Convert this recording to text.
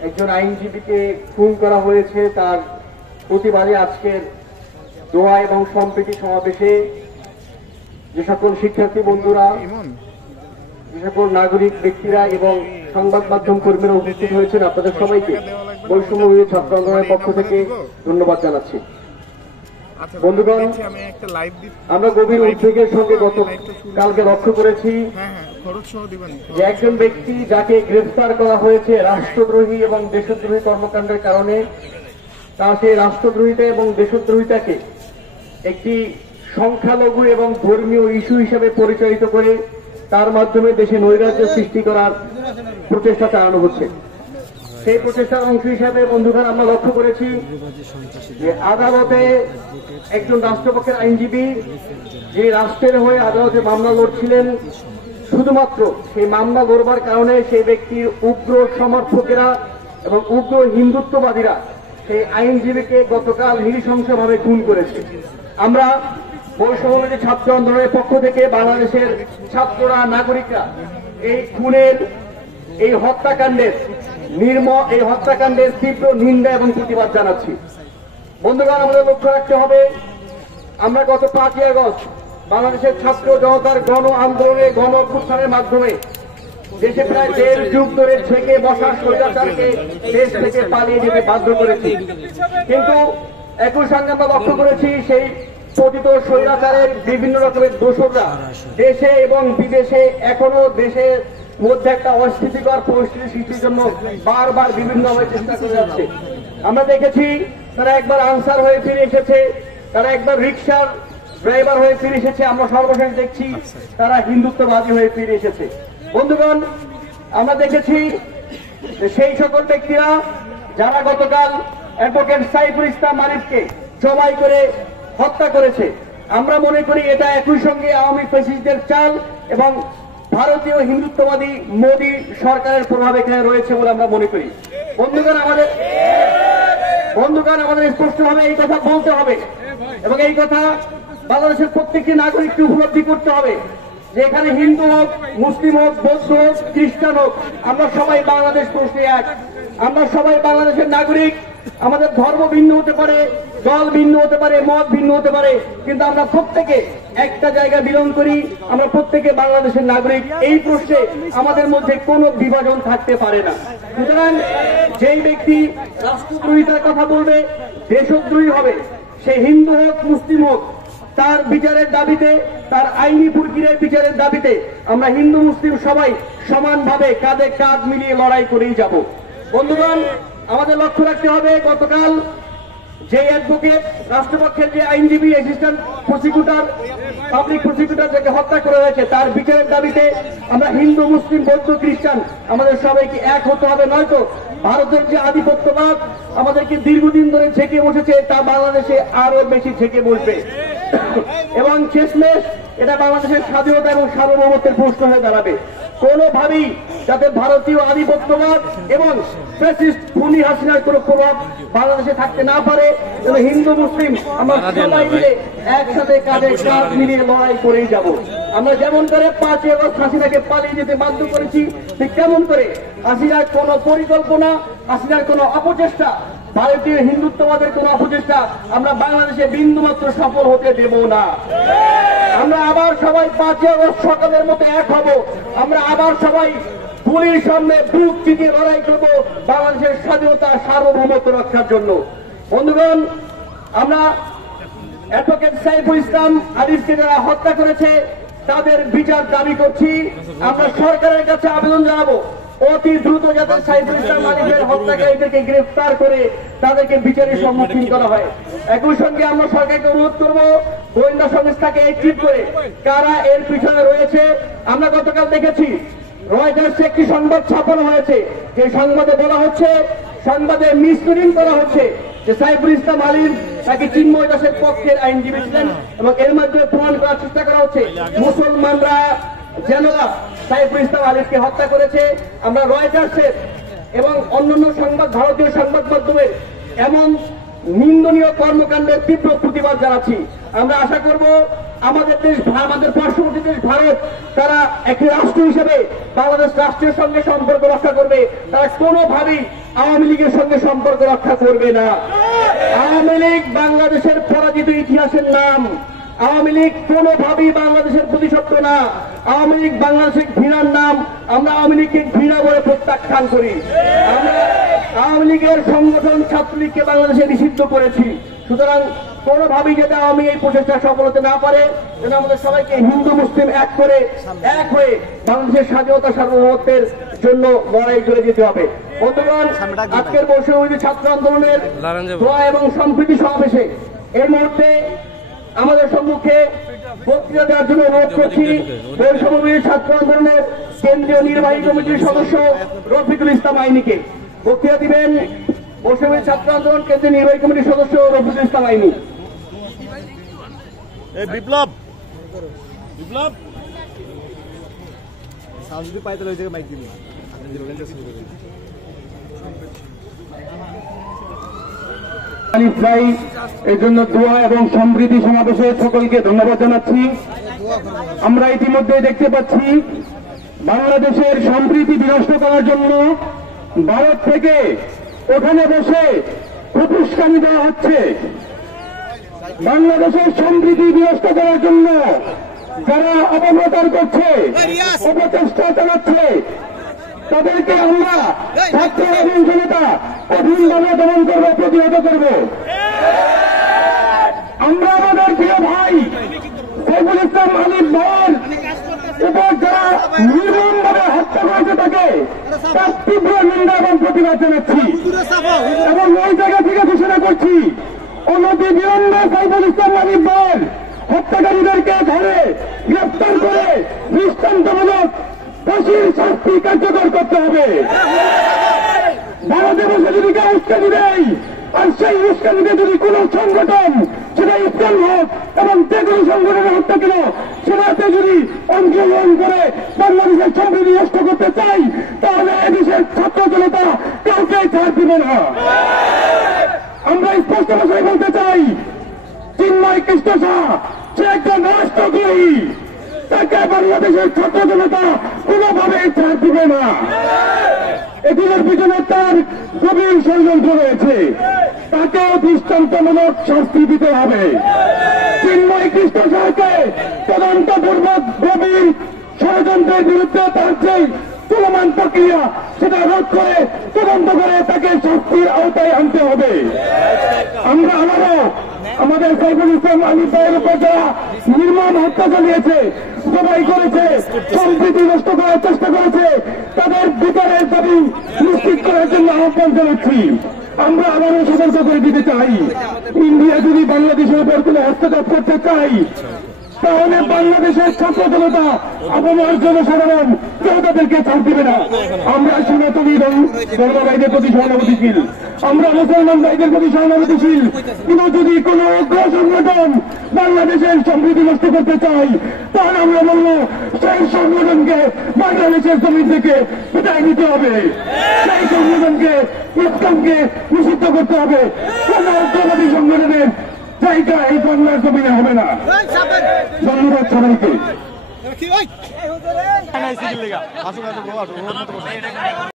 একজন আইনজীবীকে খুন করা হয়েছে, তার প্রতিবাদে আজকের দোয়া এবং সম্প্রীতি সমাবেশে যে সকল শিক্ষার্থী বন্ধুরা, যে সকল নাগরিক ব্যক্তিরা এবং সংবাদ মাধ্যম কর্মীরা উপস্থিত হয়েছেন, আপনাদের সবাইকে বৈষম্য বিরোধী ছাত্র আন্দোলনের পক্ষ থেকে ধন্যবাদ জানাচ্ছি। বন্ধুগণ, আমরা গভীর উদ্বেগের সঙ্গে গতকালকে লক্ষ্য করেছি যে একজন ব্যক্তি যাকে গ্রেফতার করা হয়েছে রাষ্ট্রদ্রোহী এবং দেশদ্রোহী কর্মকাণ্ডের কারণে, তার সেই রাষ্ট্রদ্রোহিতা এবং দেশদ্রোহিতাকে একটি সংখ্যালঘু এবং ধর্মীয় ইস্যু হিসেবে পরিচালিত করে তার মাধ্যমে দেশে নৈরাজ্য সৃষ্টি করার প্রচেষ্টা চালানো হচ্ছে। সেই প্রচেষ্টার অংশ হিসাবে বন্ধুগণ আমরা লক্ষ্য করেছি যে আদালতে একজন রাষ্ট্রপক্ষের আইনজীবী, যে রাষ্ট্রের হয়ে আদালতে মামলা লড়ছিলেন, শুধুমাত্র সেই মামলা লড়বার কারণে সেই ব্যক্তির উগ্র সমর্থকেরা এবং উগ্র হিন্দুত্ববাদীরা সেই আইনজীবীকে গতকাল নৃশংসভাবে খুন করেছে। আমরা বৈষম্য বিরোধী ছাত্র আন্দোলনের পক্ষ থেকে বাংলাদেশের ছাত্ররা, নাগরিকরা এই খুনের, এই হত্যাকাণ্ডের তীব্র নিন্দা এবং প্রতিবাদ জানাচ্ছি। বন্ধুগণ, আমাদের লক্ষ্য রাখতে হবে, আমরা গত 5ই আগস্ট বাংলাদেশের ছাত্র জনতার গণ আন্দোলনে, গণ অভ্যুত্থানের মাধ্যমে দেশে প্রায় 1.5 যুগ ধরে ছেকে বসা স্বৈরাচারকে দেশ থেকে পালিয়ে যেতে বাধ্য করেছি। কিন্তু একই সঙ্গে আমরা লক্ষ্য করেছি সেই পতিত স্বৈরাচারের বিভিন্ন রকমের দোসররা দেশে এবং বিদেশে এখনো দেশের মধ্যে একটা অস্থিতিকর পরিস্থিতি সৃষ্টির জন্য বারবার বিভিন্নভাবে চেষ্টা করে যাচ্ছে। আমরা দেখেছি তারা একবার আনসার হয়ে ফিরে এসেছে, তারা একবার রিক্সার ড্রাইভার হয়ে ফিরে এসেছে, আমরা সর্বশেষ দেখছি তারা হিন্দুত্ববাদী হয়ে ফিরে এসেছে। বন্ধুগণ, আমরা দেখেছি সেই সকল ব্যক্তিরা যারা গতকাল অ্যাডভোকেট সাইফুল ইসলাম মানিককে জবাই করে হত্যা করেছে, আমরা মনে করি এটা একই সঙ্গে আওয়ামী ফ্যাসিস্টদের চাল এবং ভারতীয় হিন্দুত্ববাদী মোদী সরকারের প্রভাব এখানে রয়েছে বলে আমরা মনে করি। বন্ধুগণ, আমাদের স্পষ্টভাবে এই কথা বলতে হবে এবং এই কথা বাংলাদেশের প্রত্যেকটি নাগরিককে উপলব্ধি করতে হবে যে এখানে হিন্দু হোক, মুসলিম হোক, বৌদ্ধ হোক, খ্রিস্টান হোক, আমরা সবাই বাংলাদেশ প্রশ্নে এক। আমরা সবাই বাংলাদেশের নাগরিক। আমাদের ধর্ম ভিন্ন হতে পারে, দল ভিন্ন হতে পারে, মত ভিন্ন হতে পারে, কিন্তু আমরা প্রত্যেকে একটা জায়গায় বিলং করি, আমরা প্রত্যেকে বাংলাদেশের নাগরিক। এই প্রশ্নে আমাদের মধ্যে কোনো বিভাজন থাকতে পারে না। সুতরাং যেই ব্যক্তি রাষ্ট্রদ্রোহিতার কথা বলবে, দেশদ্রোহী হবে, সে হিন্দু হোক, মুসলিম হোক, তার বিচারের দাবিতে, তার আইনি প্রক্রিয়ার বিচারের দাবিতে আমরা হিন্দু মুসলিম সবাই সমানভাবে কাঁধে কাঁধ মিলিয়ে লড়াই করেই যাব। বন্ধুগণ, আমাদের লক্ষ্য রাখতে হবে, গতকাল যে অ্যাডভোকেট, রাষ্ট্রপক্ষের যে আইনজীবী, অ্যাসিস্ট্যান্ট প্রসিকিউটর, পাবলিক প্রসিকিউটর যাকে হত্যা করা হয়েছে, তার বিচারের দাবিতে আমরা হিন্দু, মুসলিম, বৌদ্ধ, খ্রিস্টান আমাদের সবাইকে এক হতে হবে। নয়তো ভারতের যে আধিপত্যবাদ আমাদেরকে দীর্ঘদিন ধরে ঝেঁকে বসেছে, তা বাংলাদেশে আরো বেশি ঝেঁকে বসবে এবং শেষমেশ এটা বাংলাদেশের স্বাধীনতা এবং সার্বভৌমত্বের প্রশ্ন হয়ে দাঁড়াবে। কোনোভাবেই যাতে ভারতীয় আধিপত্যবাদ এবং ফ্যাসিস্ট খুনি হাসিনার কোন প্রভাব বাংলাদেশে থাকতে না পারে, এবং হিন্দু মুসলিম আমরা সবাই মিলে একসাথে কাঁধে কাঁধ মিলিয়ে লড়াই করেই যাব। আমরা যেমন করে 5ই আগস্ট হাসিনাকে পালিয়ে যেতে বাধ্য করেছি, ঠিক তেমন করে হাসিনার কোন পরিকল্পনা, হাসিনার কোন অপচেষ্টা, ভারতীয় হিন্দুত্ববাদের কোন অপচেষ্টা আমরা বাংলাদেশে বিন্দুমাত্র সফল হতে দেব না। আমরা আবার সবাই 5ই আগস্ট সকালের মতো এক হব। আমরা আবার সবাই পুলিশ সামনে বুক চিতিয়ে লড়াই করব বাংলাদেশের স্বাধীনতা, সার্বভৌমত্ব রক্ষার জন্য। বন্ধুগণ, আমরা অ্যাডভোকেট সাইফুল ইসলাম আলিফকে যারা হত্যা করেছে তাদের বিচার দাবি করছি। আমরা সরকারের কাছে আবেদন জানাবো অতি দ্রুত যাতে সাইফুল ইসলাম আলিফের হত্যাকারীদেরকে গ্রেফতার করে তাদেরকে বিচারের সম্মুখীন করা হয়। একই সঙ্গে আমরা সরকারকে অনুরোধ করব গোয়েন্দা সংস্থাকে একত্রিত করে কারা এর পিছনে রয়েছে। আমরা গতকাল দেখেছি রয়টার্সে একটি সংবাদ ছাপানো হয়েছে, যে সংবাদে বলা হচ্ছে, সংবাদে মিসলিডিং করা হচ্ছে যে সাইফুল ইসলাম আলিফ তাকে চিন্ময় দাসের পক্ষের আইনজীবী ছিলেন এবং এর মাধ্যমে প্রমাণ করার চেষ্টা করা হচ্ছে মুসলমানরা যেন সাইফুল ইসলাম আলিফকে হত্যা করেছে। আমরা রয়টার্সের এবং অন্যান্য ভারতীয় সংবাদ মাধ্যমের এমন নিন্দনীয় কর্মকাণ্ডের তীব্র প্রতিবাদ জানাচ্ছি। আমরা আশা করব আমাদের দেশ, আমাদের পার্শ্ববর্তী দেশ ভারত, তারা একটি রাষ্ট্র হিসেবে বাংলাদেশ রাষ্ট্রের সঙ্গে সম্পর্ক রক্ষা করবে, তারা কোনোভাবেই আওয়ামী লীগের সঙ্গে সম্পর্ক রক্ষা করবে না। আওয়ামী লীগ বাংলাদেশের পরাজিত ইতিহাসের নাম। আওয়ামী লীগ কোনোভাবেই বাংলাদেশের প্রতিশব্দ না। আওয়ামী লীগ বাংলাদেশের ঘৃণার নাম। আমরা আওয়ামী লীগকে ঘৃণা বলে প্রত্যাখ্যান করি। আমরা আওয়ামী লীগের সংগঠন ছাত্রলীগকে বাংলাদেশে নিষিদ্ধ করেছি। সুতরাং কোনোভাবেই যাতে আওয়ামী এই প্রচেষ্টা সফল হতে না পারে, যেন আমাদের সবাইকে হিন্দু মুসলিম এক হয়ে বাংলাদেশের স্বাধীনতা সার্বভৌমত্বের জন্য লড়াই করে যেতে হবে। বন্ধুগণ, আজকের বর্ষপূর্তি ছাত্র আন্দোলনের দোয়া এবং সম্প্রীতি সমাবেশে এই মুহূর্তে আমাদের সম্মুখে বক্তৃতা দেওয়ার জন্য অনুরোধ করছি বর্ষপূর্তি ছাত্র আন্দোলনের কেন্দ্রীয় নির্বাহী কমিটির সদস্য রফিকুল ইসলাম আইনীকে। বক্তৃতা দিবেন বর্ষপূর্তি ছাত্র আন্দোলন কেন্দ্রীয় নির্বাহী কমিটির সদস্য রফিকুল ইসলাম আইনী। বিপ্লব বিপ্লব সাউন্ড পাইতে ওই জায়গায় মাইক দিবি। এর জন্য দোয়া এবং সমৃদ্ধি সমাবেশে সকলকে ধন্যবাদ জানাচ্ছি। আমরা ইতিমধ্যে দেখতে পাচ্ছি বাংলাদেশের সমৃদ্ধি বিনষ্ট করার জন্য ভারত থেকে ওখানে বসে প্রপুষ্কানি দেওয়া হচ্ছে। বাংলাদেশের সমৃদ্ধি বিনষ্ট করার জন্য যারা অপপ্রচার করছে, অপচেষ্টা চালাচ্ছে, তাদেরকে আমরা ছাত্র এবং জনতা কঠিনভাবে দমন করবো, প্রতিহত করব। আমরা আমাদের প্রিয় ভাই সাইফুল ইসলাম আলিফ ভাইয়ের উপর যারা নির্মমভাবে হত্যা করেছে তাকে তার তীব্র নিন্দা এবং প্রতিবাদ জানাচ্ছি এবং ওই জায়গা থেকে ঘোষণা করছি অনতি বিলম্বে সাইফুল ইসলাম আলিফ ভাইয়ের হত্যাকারীদেরকে ধরে গ্রেপ্তার করে দৃষ্টান্তমূলক ফাঁসির শাস্তি কার্যকর করতে হবে। ভারতে বসে যদি কেউ উস্কানি দেয় আর সেই উস্কানিতে যদি কোন সংগঠন, সেটা ইসলাম হোক এবং যে কোনো সংগঠনের হত্যা কেন, সেটাতে যদি অংশগ্রহণ করে বাংলাদেশের সমৃদ্ধি নষ্ট করতে চাই, তাহলে এদেশের ছাত্র জনতা কাউকে ছাড় দিবে না। আমরা স্পষ্ট ভাষায় বলতে চাই, চিন্ময় কৃষ্ণ শাহ সে একটা রাষ্ট্রদ্রোহী, তাকে বাংলাদেশের ছাত্র জনতা কোনোভাবে ছাড় দিবে না। এগুলোর পিছনে তার গভীর ষড়যন্ত্র রয়েছে, তাকে দৃষ্টান্তমূলক শাস্তি দিতে হবে। চিন্ময় কৃষ্ণ শাহকে তদন্তপূর্বক গভীর ষড়যন্ত্রের বিরুদ্ধে তার যে চলমান প্রক্রিয়া, সেটা রোধ করে তদন্ত করে তাকে শাস্তির আওতায় আনতে হবে। আমরা আবারও আমাদের সাইফুল ইসলাম আলিফ ভাইয়ের উপর যারা নির্মম হত্যা চালিয়েছে, জবাই করেছে, সম্প্রীতি নষ্ট করার চেষ্টা করেছে, তাদের বিচারের দাবি নিশ্চিত করার জন্য আহ্বান জানাচ্ছি। আমরা আবারও সতর্ক করে দিতে চাই, ইন্ডিয়া যদি বাংলাদেশের উপর কোনো হস্তক্ষেপ করতে চাই, তাহলে বাংলাদেশের ছাত্র জনতা আবহাওয়ার জনসাধারণ কেউ তাদেরকে ছাড় দিবে না। আমরা সনাতনী ধর্ম ভাইদের প্রতি সহানুভূতিশীল, আমরা মুসলমান ভাইদের প্রতি সহানুভূতিশীল, কিন্তু যদি কোন উগ্র সংগঠন বাংলাদেশের সমৃদ্ধি নষ্ট করতে চাই, তাহলে আমরা বলব সেই সংগঠনকে বাংলাদেশের জমিন থেকে বিদায় নিতে হবে, সেই সংগঠনকে ইসলামকে নিষিদ্ধ করতে হবে। কোন উগ্রবাদী সংগঠনের জায়গা এই বাংলার জমিনে হবে না। ধন্যবাদ সবাইকে।